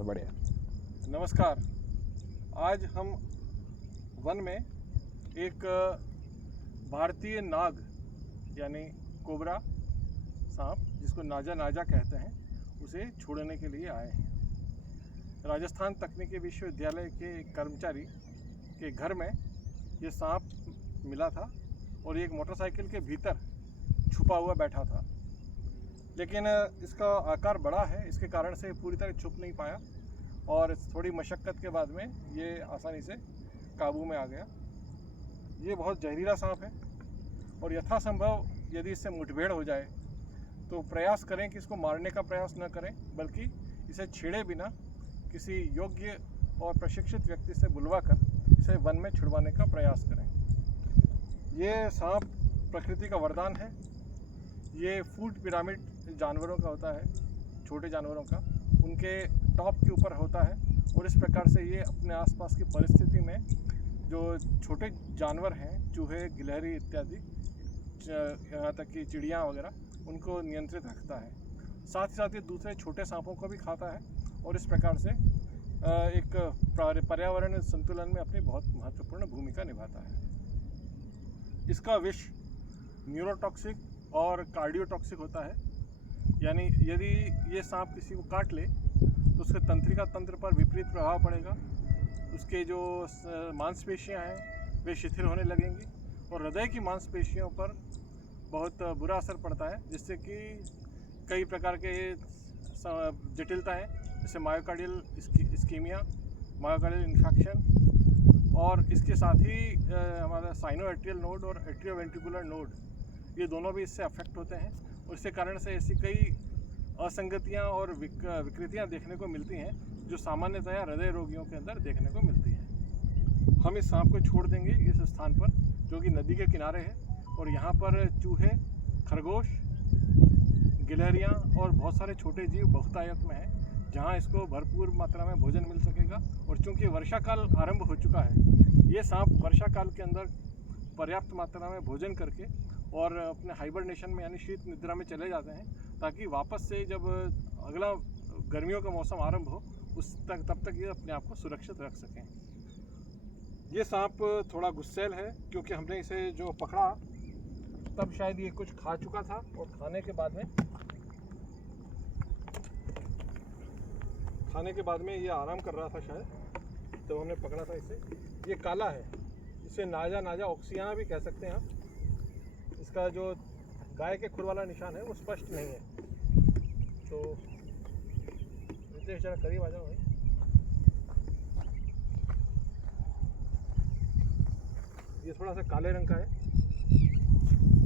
बढ़िया। नमस्कार। आज हम वन में एक भारतीय नाग यानी कोबरा सांप, जिसको नाजा नाजा कहते हैं, उसे छोड़ने के लिए आए हैं। राजस्थान तकनीकी विश्वविद्यालय के एक कर्मचारी के घर में ये सांप मिला था और ये एक मोटरसाइकिल के भीतर छुपा हुआ बैठा था, लेकिन इसका आकार बड़ा है, इसके कारण से पूरी तरह छुप नहीं पाया और थोड़ी मशक्क़त के बाद में ये आसानी से काबू में आ गया। ये बहुत जहरीला सांप है और यथासंभव यदि इससे मुठभेड़ हो जाए तो प्रयास करें कि इसको मारने का प्रयास न करें, बल्कि इसे छेड़े बिना किसी योग्य और प्रशिक्षित व्यक्ति से बुलवाकर इसे वन में छुड़वाने का प्रयास करें। ये सांप प्रकृति का वरदान है। ये फूड पिरामिड जानवरों का होता है, छोटे जानवरों का, उनके टॉप के ऊपर होता है और इस प्रकार से ये अपने आसपास की परिस्थिति में जो छोटे जानवर हैं, चूहे, गिलहरी इत्यादि, यहाँ तक कि चिड़ियाँ वगैरह, उनको नियंत्रित रखता है। साथ ही साथ ये दूसरे छोटे सांपों को भी खाता है और इस प्रकार से एक पर्यावरण संतुलन में अपनी बहुत महत्वपूर्ण भूमिका निभाता है। इसका विष न्यूरोटॉक्सिक और कार्डियोटॉक्सिक होता है, यानी यदि ये सांप किसी को काट ले तो उसके तंत्रिका तंत्र पर विपरीत प्रभाव पड़ेगा। उसके जो मांसपेशियां हैं वे शिथिल होने लगेंगी और हृदय की मांसपेशियों पर बहुत बुरा असर पड़ता है, जिससे कि कई प्रकार के जटिलताएं जैसे मायोकार्डियल इस्कीमिया, मायोकार्डियल इन्फेक्शन और इसके साथ ही हमारा साइनोएट्रियल नोड और एट्रियोवेंट्रिकुलर नोड, ये दोनों भी इससे अफेक्ट होते हैं और इसके कारण से ऐसी कई असंगतियां और विकृतियां देखने को मिलती हैं जो सामान्यतया हृदय रोगियों के अंदर देखने को मिलती हैं। हम इस सांप को छोड़ देंगे इस स्थान पर जो कि नदी के किनारे है और यहाँ पर चूहे, खरगोश, गिलहरियाँ और बहुत सारे छोटे जीव बहुतायत में हैं, जहाँ इसको भरपूर मात्रा में भोजन मिल सकेगा। और चूँकि वर्षा काल आरंभ हो चुका है, ये सांप वर्षा काल के अंदर पर्याप्त मात्रा में भोजन करके और अपने हाइबरनेशन में यानी शीत निद्रा में चले जाते हैं, ताकि वापस से जब अगला गर्मियों का मौसम आरंभ हो तब तक ये अपने आप को सुरक्षित रख सकें। ये सांप थोड़ा गुस्सैल है क्योंकि हमने इसे जो पकड़ा तब शायद ये कुछ खा चुका था और खाने के बाद में ये आराम कर रहा था शायद, तो हमने पकड़ा था इसे। ये काला है, इसे नाजा नाजा ऑक्सियाना भी कह सकते हैं आप। इसका जो गाय के खुर वाला निशान है वो स्पष्ट नहीं है, तो रितेश जरा करीब आ जाओ भाई। ये थोड़ा सा काले रंग का है,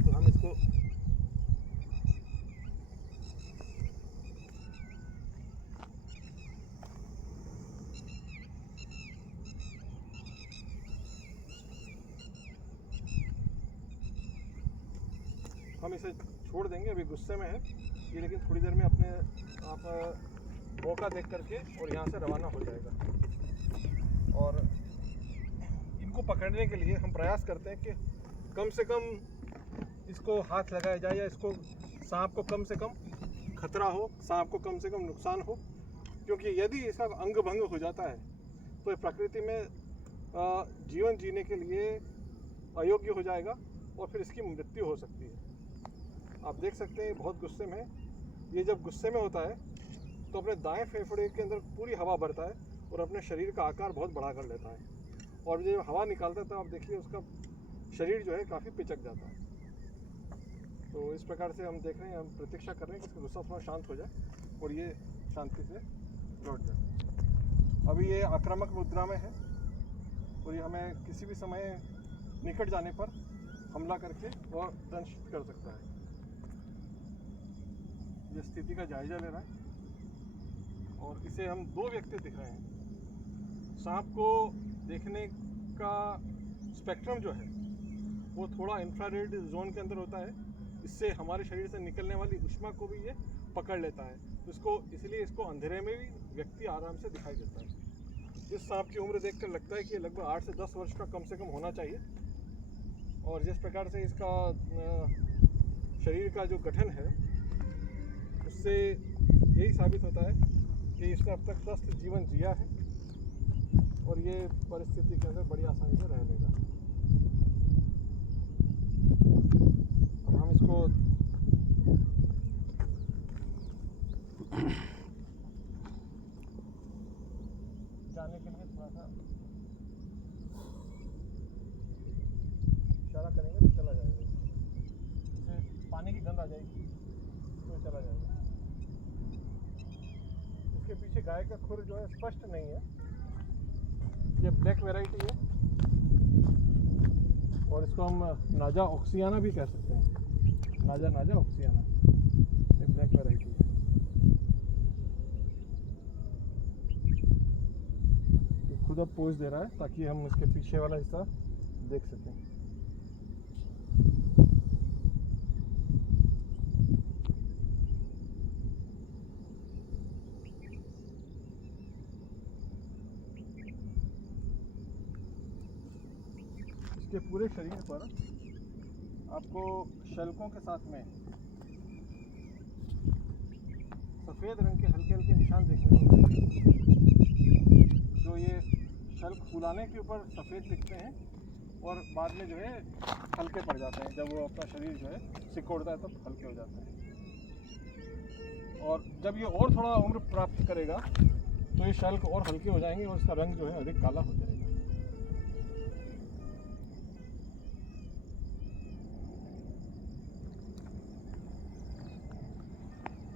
तो हम इसको छोड़ देंगे। अभी गुस्से में है ये, लेकिन थोड़ी देर में अपने आप मौका देख करके और यहाँ से रवाना हो जाएगा। और इनको पकड़ने के लिए हम प्रयास करते हैं कि कम से कम इसको हाथ लगाया जाए या इसको सांप को कम से कम खतरा हो, सांप को कम से कम नुकसान हो, क्योंकि यदि इसका अंग भंग हो जाता है तो प्रकृति में जीवन जीने के लिए अयोग्य हो जाएगा और फिर इसकी मृत्यु हो सकती है। आप देख सकते हैं बहुत गुस्से में, ये जब गुस्से में होता है तो अपने दाएं फेफड़े के अंदर पूरी हवा भरता है और अपने शरीर का आकार बहुत बड़ा कर लेता है और जब हवा निकालता है तो आप देखिए उसका शरीर जो है काफ़ी पिचक जाता है। तो इस प्रकार से हम देख रहे हैं, हम प्रतीक्षा कर रहे हैं कि इसका गुस्सा थोड़ा शांत हो जाए और ये शांति से लौट जाए। अभी ये आक्रामक मुद्रा में है और ये हमें किसी भी समय निकट जाने पर हमला करके वह दंश कर सकता है। ये स्थिति का जायजा ले रहा है और इसे हम दो व्यक्ति दिख रहे हैं। सांप को देखने का स्पेक्ट्रम जो है वो थोड़ा इंफ्रारेड जोन के अंदर होता है, इससे हमारे शरीर से निकलने वाली ऊष्मा को भी ये पकड़ लेता है, तो इसलिए इसको अंधेरे में भी व्यक्ति आराम से दिखाई देता है। इस सांप की उम्र देखकर लगता है कि लगभग 8 से 10 वर्ष का कम से कम होना चाहिए और जिस प्रकार से इसका शरीर का जो गठन है उससे यही साबित होता है कि कि इसने अब तक स्वस्थ जीवन जिया है और ये परिस्थिति के अंदर बड़ी आसानी से रह लेगा। अब हम इसको जाने के लिए थोड़ा सा इशारा करेंगे तो चला जाएगा। इसे पानी की गंध आ जाएगी तो चला जाएगा। इसके पीछे गाय का खुर जो है स्पष्ट नहीं है। ये ब्लैक वैरायटी है और इसको हम नाजा ऑक्सियाना भी कह सकते हैं। नाजा ऑक्सियाना, ये ब्लैक वैरायटी है। ये खुद अब पोज दे रहा है ताकि हम इसके पीछे वाला हिस्सा देख सकें। इसके पूरे शरीर पर आपको शल्कों के साथ में सफ़ेद रंग के हल्के हल्के निशान देखने को मिलेंगे, जो ये शल्क फुलाने के ऊपर सफ़ेद दिखते हैं और बाद में जो है हल्के पड़ जाते हैं। जब वो अपना शरीर जो है सिकोड़ता है तब हल्के हो जाते हैं। और जब ये और थोड़ा उम्र प्राप्त करेगा तो ये शल्क और हल्के हो जाएंगे और इसका रंग जो है अधिक काला हो जाएगा।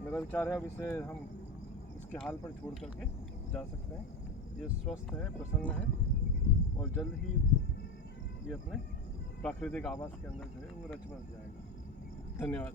मेरा विचार है अब इसे हम इसके हाल पर छोड़ करके जा सकते हैं। ये स्वस्थ है, प्रसन्न है और जल्द ही ये अपने प्राकृतिक आवास के अंदर जो है वो रच बस जाएगा। धन्यवाद।